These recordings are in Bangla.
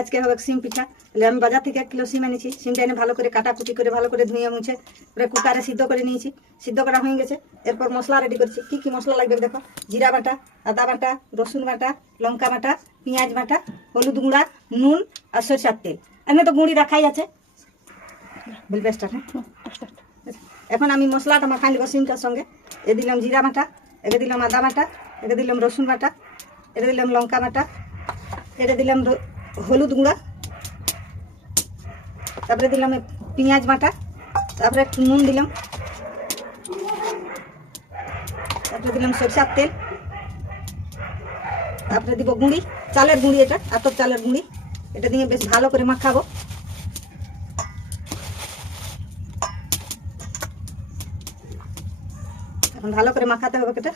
আজকে হবে সিম পিঠা। তাহলে আমি বাজার থেকে 1 কিলো সিম এনেছি। সিমটা এনে ভালো করে কাটাকুটি করে ভালো করে ধুয়ে মুছে পরে কুকারে সিদ্ধ করে নিয়েছি। সিদ্ধ করা হয়ে গেছে। এরপর মশলা রেডি করছি। কি কি মশলা লাগবে দেখো, জিরা বাটা, আদা বাটা, রসুন বাটা, লঙ্কা বাটা, পেঁয়াজ বাটা, হলুদ গুঁড়া, নুন আর সরষের তেল। এমনি তো গুঁড়ি রাখাই আছে। এখন আমি মশলাটা মাখাই নেবো সিমটার সঙ্গে। এ দিলাম জিরা বাটা, একে দিলাম আদা বাটা, একে দিলাম রসুন বাটা, এটা দিলাম লঙ্কা বাটা, এটা দিলাম হলুদ গুঁড়া, তারপরে দিলাম পেঁয়াজ বাটা, তারপরে একটু নুন দিলাম, তারপরে দিলাম সরষের তেল, তারপরে দিব গুঁড়ি, চালের গুঁড়ি, এটা আতপ চালের গুঁড়ি। এটা দিয়ে বেশ ভালো করে মাখাবো। এখন ভালো করে মাখাতে হবে এটা।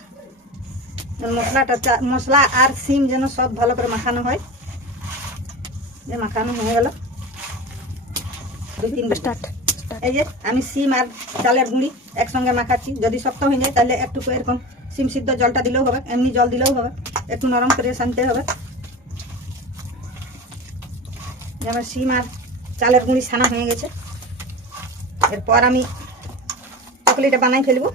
মশলাটা মশলা আর সিম যেন সব ভালো করে মাখানো হয়। যে মাখানো হয়ে গেল, 2-3 স্টার্ট। এই যে আমি সিম আর চালের গুঁড়ি একসঙ্গে মাখাচ্ছি। যদি শক্ত হয়ে যায় তাহলে একটু এরকম সিম সিদ্ধ জলটা দিলেও হবে, এমনি জল দিলেও হবে। একটু নরম করে সানতে হবে। যেমন সিম আর চালের গুঁড়ি ছানা হয়ে গেছে। এরপর আমি চকলেটটা বানাই ফেলবো।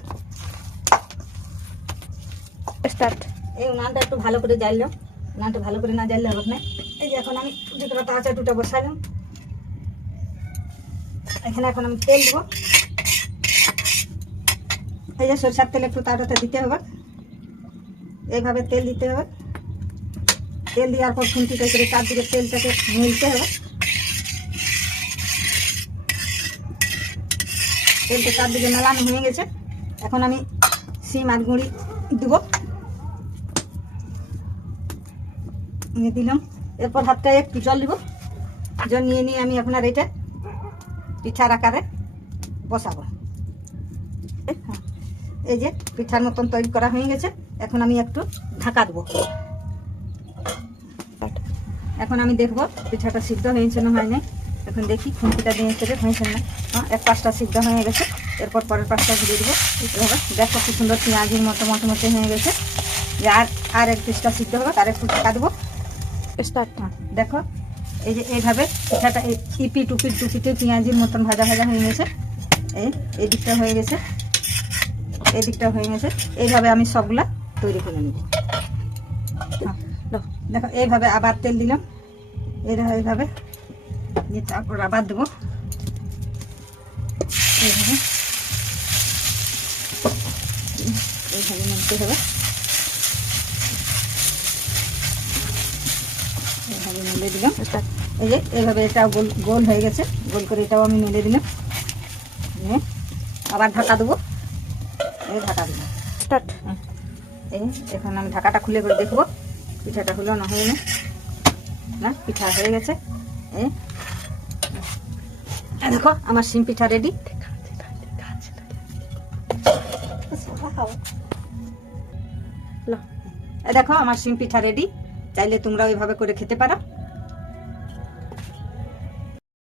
স্টার্ট। এই উনানটা একটু ভালো করে জ্বাললাম। উনানটা ভালো করে না জ্বাললে হবে না। এই যে এখন আমি যে কটা আছে দুটো বসালাম। এখানে এখন আমি তেল দেবো। এই যে সরষের তেল একটু তাওয়াতে দিতে হবে। এইভাবে তেল দিতে হবে। তেল দেওয়ার পর খুন্তিতে করে চারদিকে তেলটাকে মিলতে হবে। তেলটা চারদিকে মেলানো হয়ে গেছে। এখন আমি সিম আর গুঁড়ি দেবো। দিলাম। এরপর হাতটায় একটু জল দিব। জল নিয়ে আমি আপনার এটা পিঠার আকারে বসাবো। এই যে পিঠার মতন তৈরি করা হয়ে গেছে। এখন আমি একটু ঢাকা দেবো। এখন আমি দেখবো পিঠাটা সিদ্ধ হয়েছে না হয় নাই। এখন দেখি খুন্তিটা দিয়ে সেটা হয়েছে না। এক পাশটা সিদ্ধ হয়ে গেছে। এরপর পরের পাশটা ঘুরিয়ে দেবো। এইভাবে দেখো কি সুন্দর পেঁয়াজের মতো মতো হয়ে গেছে। যে আর এক পিসটা সিদ্ধ হবে, তার একটু ঢাকা দেবো। স্টার্ট। দেখো এই যে এইভাবে পিঠাটা ইপিট উপিট দুপিটে পেঁয়াজের মতন ভাজা ভাজা হয়ে গেছে। এই দিকটা হয়ে গেছে, এই দিকটা হয়ে গেছে। এইভাবে আমি সবগুলা তৈরি করে নিব। দেখো এইভাবে আবার তেল দিলাম। এইভাবে তারপর আবার দেবো। এইভাবে নাড়তে হবে। এইভাবে মেলে দিলাম। এই যে এইভাবে এটাও গোল হয়ে গেছে। গোল করে এটাও আমি মেলে দিলাম। আবার ঢাকা দেবো। এই ঢাকা দিলাম। স্টার্ট। এই এখন আমি ঢাকাটা খুলে করে দেখবো পিঠাটা হলো না হয়ে না। পিঠা হয়ে গেছে। এই দেখো আমার সিম পিঠা রেডি। দেখো আমার সিম পিঠা রেডি। চাইলে তোমরা ওইভাবে করে খেতে পারো।